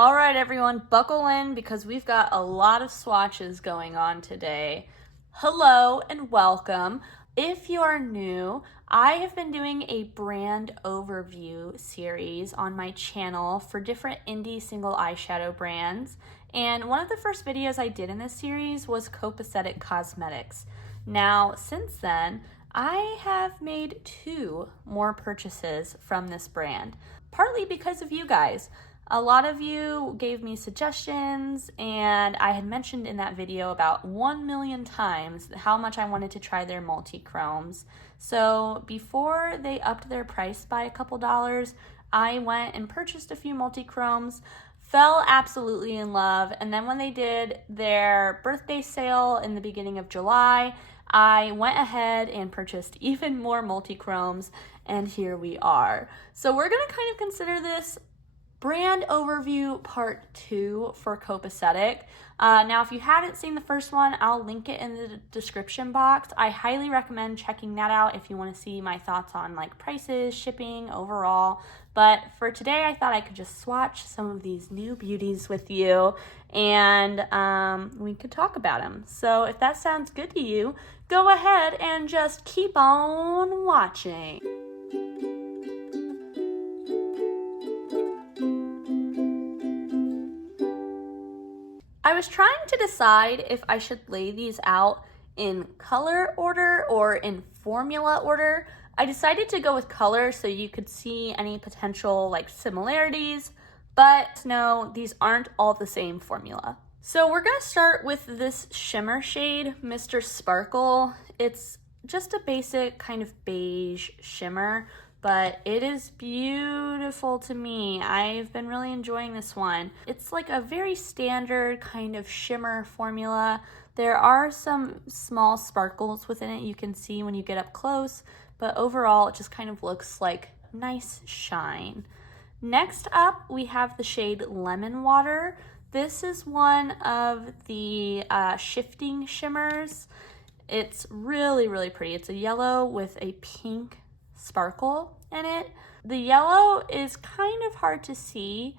All right, everyone, buckle in because we've got a lot of swatches going on today. Hello and welcome. If you are new, I have been doing a brand overview series on my channel for different indie single eyeshadow brands. And one of the first videos I did in this series was Copacetic Cosmetics. Now, since then, I have made 2 more purchases from this brand, partly because of you guys. A lot of you gave me suggestions, and I had mentioned in that video about 1 million times how much I wanted to try their Multichromes. So before they upped their price by a couple dollars, I went and purchased a few Multichromes, fell absolutely in love, and then when they did their birthday sale in the beginning of July, I went ahead and purchased even more Multichromes, and here we are. So we're gonna kind of consider this brand overview part 2 for Copacetic. Now, if you haven't seen the first one, I'll link it in the description box. I highly recommend checking that out if you want to see my thoughts on like prices, shipping, overall. But for today, I thought I could just swatch some of these new beauties with you and we could talk about them. So if that sounds good to you, go ahead and just keep on watching. I was trying to decide if I should lay these out in color order or in formula order. I decided to go with color so you could see any potential like similarities, but no, these aren't all the same formula. So we're gonna start with this shimmer shade, Mr. Sparkle. It's just a basic kind of beige shimmer, but it is beautiful to me. I've been really enjoying this one. It's like a very standard kind of shimmer formula. There are some small sparkles within it you can see when you get up close, but overall it just kind of looks like nice shine. Next up, we have the shade Lemon Water. This is one of the shifting shimmers. It's really, really pretty. It's a yellow with a pink sparkle in it. The yellow is kind of hard to see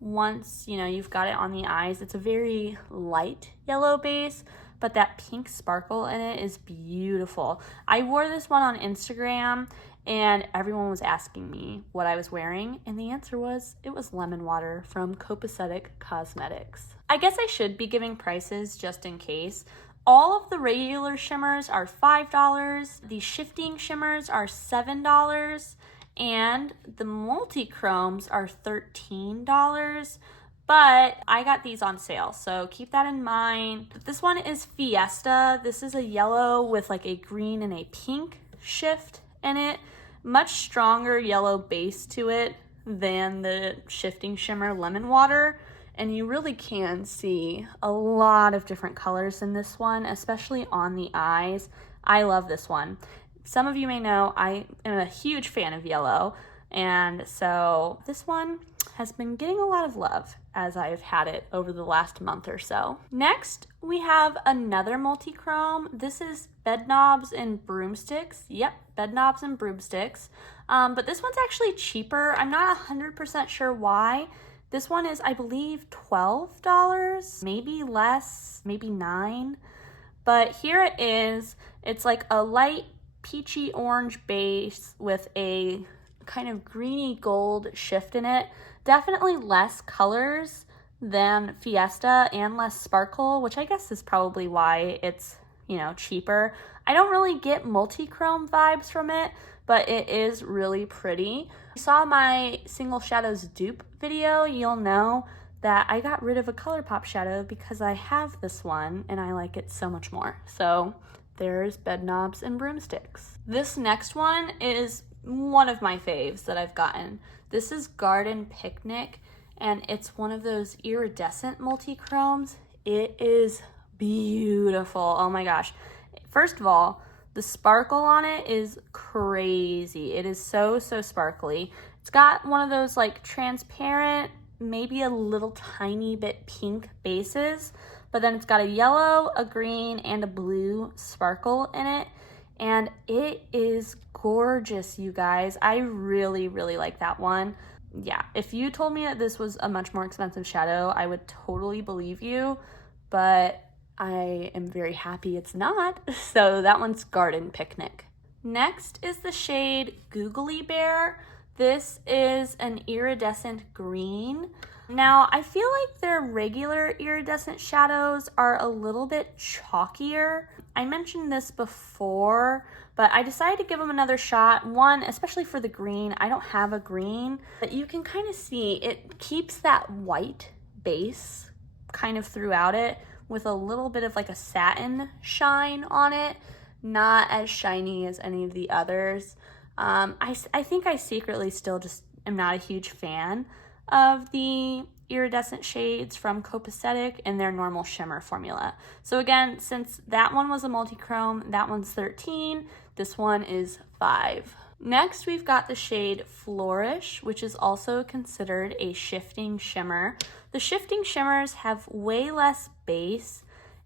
once you've got it on the eyes. It's a very light yellow base, but that pink sparkle in it is beautiful. I wore this one on Instagram and everyone was asking me what I was wearing, and the answer was it was Lemon Water from Copacetic Cosmetics. I guess I should be giving prices just in case. All of the regular shimmers are $5, the shifting shimmers are $7, and the Multichromes are $13, but I got these on sale, so keep that in mind. This one is Fiesta. This is a yellow with like a green and a pink shift in it. Much stronger yellow base to it than the shifting shimmer Lemon Water. And you really can see a lot of different colors in this one, especially on the eyes. I love this one. Some of you may know I am a huge fan of yellow, and so this one has been getting a lot of love as I've had it over the last month or so. Next, we have another Multichrome. This is Bed Knobs and Broomsticks. Yep, Bed Knobs and Broomsticks. But this one's actually cheaper. I'm not 100% sure why. This one is, I believe, $12, maybe less, maybe $9. But here it is. It's like a light peachy orange base with a kind of greeny gold shift in it. Definitely less colors than Fiesta and less sparkle, which I guess is probably why it's, cheaper. I don't really get multi-chrome vibes from it, but it is really pretty. If you saw my Single Shadows dupe video, you'll know that I got rid of a ColourPop shadow because I have this one and I like it so much more. So there's Bed Knobs and Broomsticks. This next one is one of my faves that I've gotten. This is Garden Picnic, and it's one of those iridescent multi-chromes. It is beautiful. Oh my gosh. First of all, the sparkle on it is crazy. It is so, so sparkly. It's got one of those like transparent, maybe a little tiny bit pink bases, but then it's got a yellow, a green, and a blue sparkle in it. And it is gorgeous, you guys. I really, really like that one. yeah, if you told me that this was a much more expensive shadow, I would totally believe you, but I am very happy it's not. So that one's Garden Picnic. Next is the shade Googly Bear. This is an iridescent green. Now, I feel like their regular iridescent shadows are a little bit chalkier. I mentioned this before, but I decided to give them another shot. One, especially for the green, I don't have a green, but you can kind of see it keeps that white base kind of throughout it with a little bit of like a satin shine on it. Not as shiny as any of the others. I think I secretly still just am not a huge fan of the iridescent shades from Copacetic in their normal shimmer formula. So again, since that one was a multi-chrome, that one's 13, this one is 5. Next, we've got the shade Flourish, which is also considered a shifting shimmer. The shifting shimmers have way less base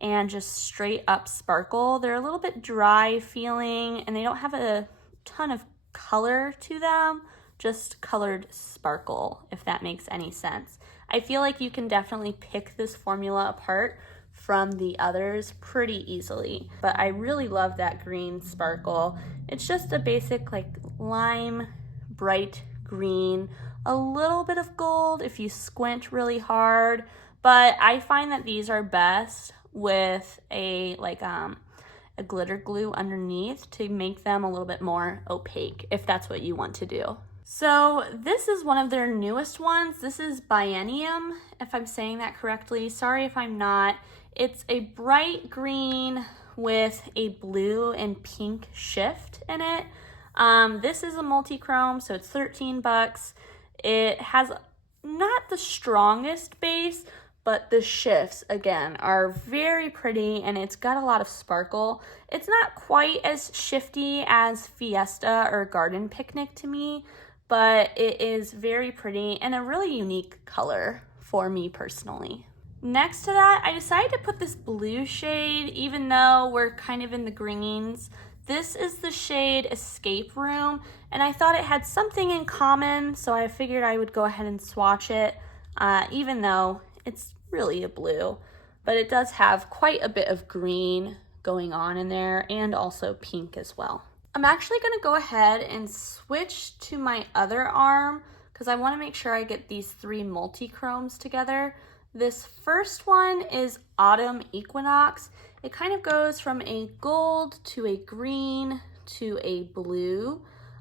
and just straight up sparkle. They're a little bit dry feeling and they don't have a ton of color to them, just colored sparkle, if that makes any sense. I feel like you can definitely pick this formula apart from the others pretty easily, but I really love that green sparkle. It's just a basic like lime, bright green, a little bit of gold if you squint really hard, but I find that these are best with a glitter glue underneath to make them a little bit more opaque if that's what you want to do. So this is one of their newest ones. This is Biennium, if I'm saying that correctly. Sorry if I'm not. It's a bright green with a blue and pink shift in it. This is a multi-chrome, so it's 13 bucks. It has not the strongest base, but the shifts, again, are very pretty and it's got a lot of sparkle. It's not quite as shifty as Fiesta or Garden Picnic to me, but it is very pretty and a really unique color for me personally. Next to that, I decided to put this blue shade, even though we're kind of in the greens. This is the shade Escape Room, and I thought it had something in common, so I figured I would go ahead and swatch it, even though it's really a blue, but it does have quite a bit of green going on in there and also pink as well. I'm actually going to go ahead and switch to my other arm because I want to make sure I get these 3 multi-chromes together. This first one is Autumn Equinox. It kind of goes from a gold to a green to a blue.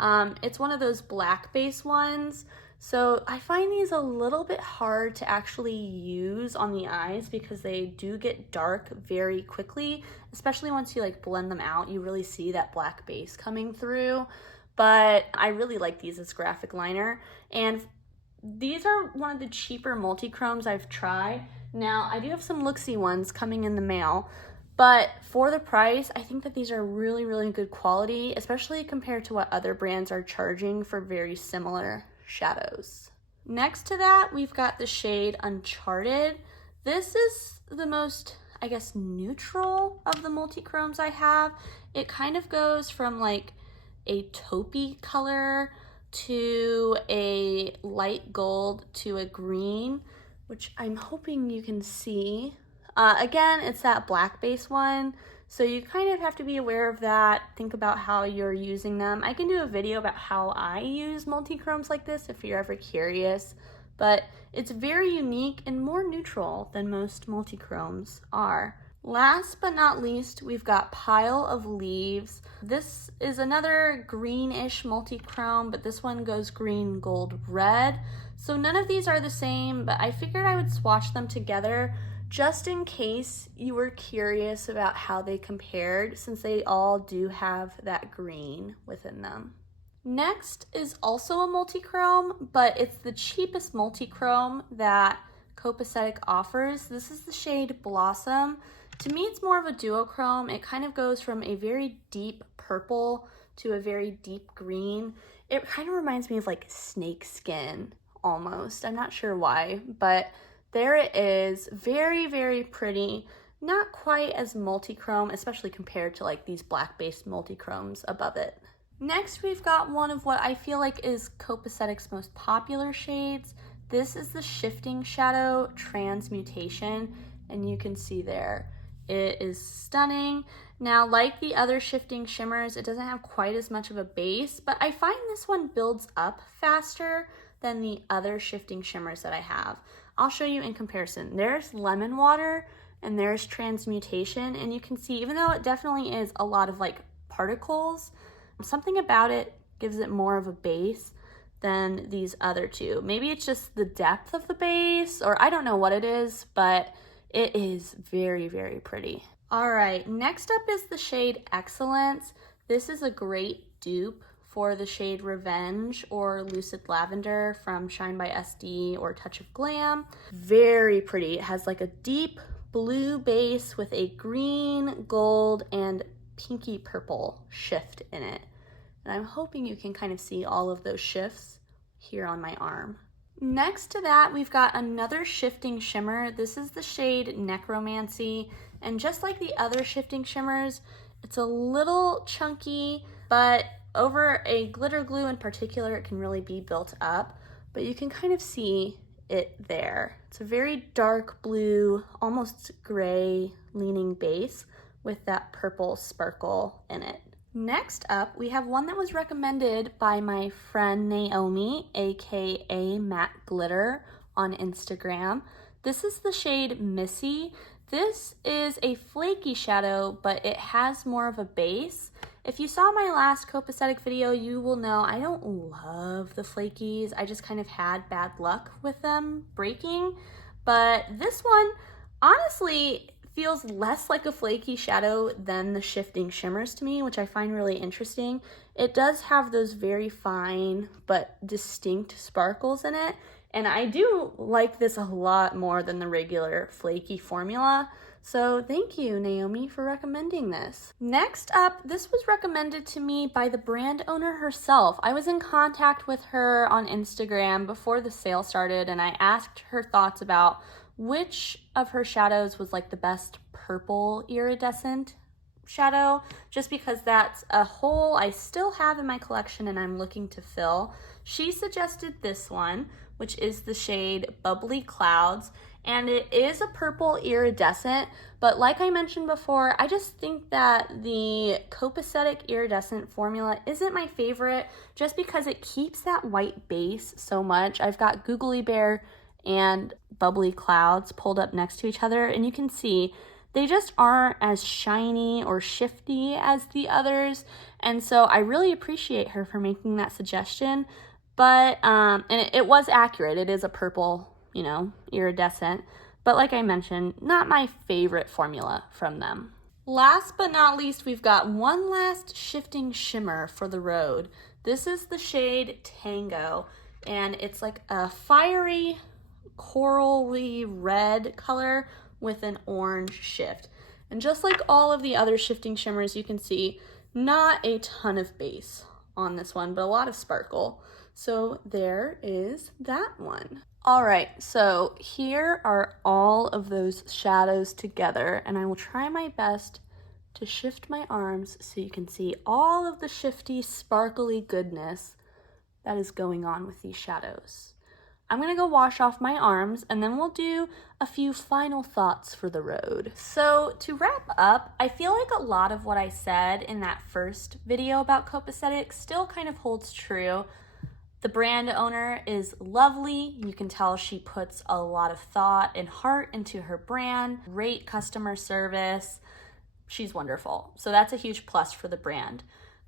It's one of those black base ones. So I find these a little bit hard to actually use on the eyes because they do get dark very quickly, especially once you like blend them out, you really see that black base coming through. But I really like these as graphic liner, and these are one of the cheaper multi-chromes I've tried. Now I do have some look-see ones coming in the mail, but for the price, I think that these are really, really good quality, especially compared to what other brands are charging for very similar shadows. Next to that, we've got the shade Uncharted. This is the most, I guess, neutral of the multi-chromes I have. It kind of goes from like a taupey color to a light gold to a green, which I'm hoping you can see. Again, it's that black base one, so you kind of have to be aware of that. Think about how you're using them. I can do a video about how I use multi-chromes like this if you're ever curious, but it's very unique and more neutral than most multi-chromes are. Last but not least, we've got Pile of Leaves. This is another greenish multi-chrome, but this one goes green, gold, red. So none of these are the same, but I figured I would swatch them together just in case you were curious about how they compared, since they all do have that green within them. Next is also a multi-chrome, but it's the cheapest multi-chrome that Copacetic offers. This is the shade Blossom. To me, it's more of a duochrome. It kind of goes from a very deep purple to a very deep green. It kind of reminds me of like snake skin almost. I'm not sure why, but there it is. Very, very pretty. Not quite as multi-chrome, especially compared to like these black-based multi-chromes above it. Next, we've got one of what I feel like is Copacetic's most popular shades. This is the Shifting Shadow Transmutation, and you can see there, it is stunning. Now, like the other shifting shimmers, it doesn't have quite as much of a base, but I find this one builds up faster than the other shifting shimmers that I have. I'll show you in comparison. There's Lemon Water and there's Transmutation, and you can see, even though it definitely is a lot of like particles, something about it gives it more of a base than these other two. Maybe it's just the depth of the base, or I don't know what it is, but it is very, very pretty. All right, next up is the shade Excellence. This is a great dupe for the shade Revenge or Lucid Lavender from Shine by SD or Touch of Glam. Very pretty. It has like a deep blue base with a green, gold, and pinky purple shift in it. And I'm hoping you can kind of see all of those shifts here on my arm. Next to that, we've got another shifting shimmer. This is the shade Necromancy. And just like the other shifting shimmers, it's a little chunky, but over a glitter glue in particular, it can really be built up. But you can kind of see it there. It's a very dark blue, almost gray leaning base with that purple sparkle in it. Next up, we have one that was recommended by my friend Naomi, aka Matte Glitter on Instagram. This is the shade Missy. This is a flaky shadow, but it has more of a base. If you saw my last Copacetic video, you will know I don't love the flakies. I just kind of had bad luck with them breaking. But this one, honestly, feels less like a flaky shadow than the shifting shimmers to me, which I find really interesting. It does have those very fine but distinct sparkles in it, and I do like this a lot more than the regular flaky formula. So thank you, Naomi, for recommending this. Next up, this was recommended to me by the brand owner herself. I was in contact with her on Instagram before the sale started, and I asked her thoughts about which of her shadows was like the best purple iridescent shadow, just because that's a hole I still have in my collection and I'm looking to fill. She suggested this one, which is the shade Bubbly Clouds, and it is a purple iridescent, but like I mentioned before, I just think that the Copacetic iridescent formula isn't my favorite just because it keeps that white base so much. I've got Googly Bear and Bubbly Clouds pulled up next to each other, and you can see they just aren't as shiny or shifty as the others, and so I really appreciate her for making that suggestion. But and it was accurate. It is a purple, you know, iridescent, but like I mentioned, not my favorite formula from them. Last but not least, we've got one last shifting shimmer for the road. This is the shade Tango, and it's like a fiery corally red color with an orange shift. And just like all of the other shifting shimmers, you can see not a ton of base on this one, but a lot of sparkle. So there is that one. All right, so here are all of those shadows together, and I will try my best to shift my arms so you can see all of the shifty, sparkly goodness that is going on with these shadows. I'm gonna go wash off my arms, and then we'll do a few final thoughts for the road. So to wrap up, I feel like a lot of what I said in that first video about Copacetic still kind of holds true. The brand owner is lovely. You can tell she puts a lot of thought and heart into her brand. Great customer service. She's wonderful. So that's a huge plus for the brand.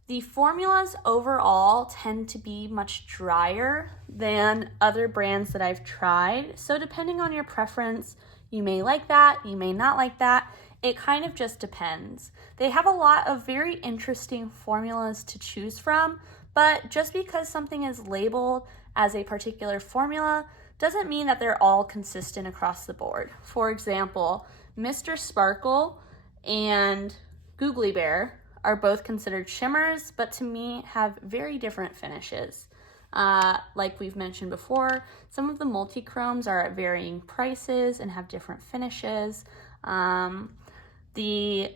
The formulas overall tend to be much drier than other brands that I've tried. So depending on your preference, you may like that, you may not like that. It kind of just depends. They have a lot of very interesting formulas to choose from, but just because something is labeled as a particular formula doesn't mean that they're all consistent across the board. For example, Mr. Sparkle and Googly Bear are both considered shimmers, but to me have very different finishes. Like we've mentioned before, some of the Multichromes are at varying prices and have different finishes. The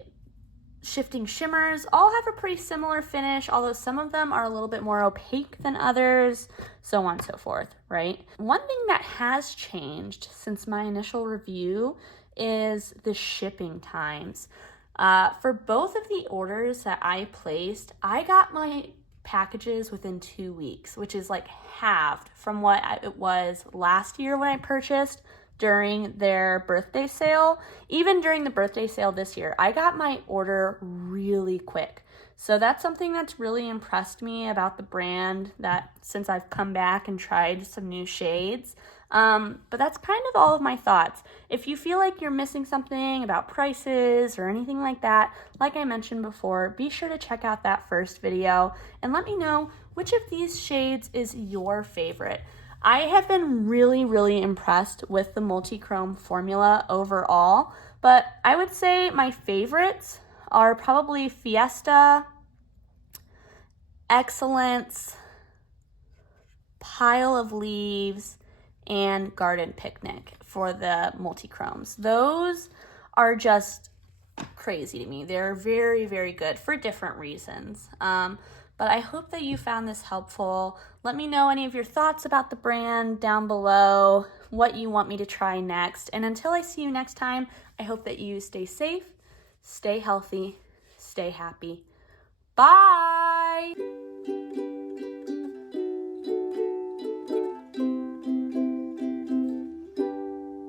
shifting shimmers all have a pretty similar finish, although some of them are a little bit more opaque than others, so on and so forth, right? One thing that has changed since my initial review is the shipping times. For both of the orders that I placed, I got my packages within 2 weeks, which is like halved from what it was last year when I purchased during their birthday sale. Even during the birthday sale this year, I got my order really quick. So that's something that's really impressed me about the brand, that since I've come back and tried some new shades. But that's kind of all of my thoughts. If you feel like you're missing something about prices or anything like that, like I mentioned before, be sure to check out that first video and let me know which of these shades is your favorite. I have been really, really impressed with the Multichrome formula overall, but I would say my favorites are probably Fiesta, Excellence, Pile of Leaves, and Garden Picnic for the Multichromes. Those are just crazy to me. They're very, very good for different reasons. But I hope that you found this helpful. Let me know any of your thoughts about the brand down below, what you want me to try next. And until I see you next time, I hope that you stay safe, stay healthy, stay happy. Bye!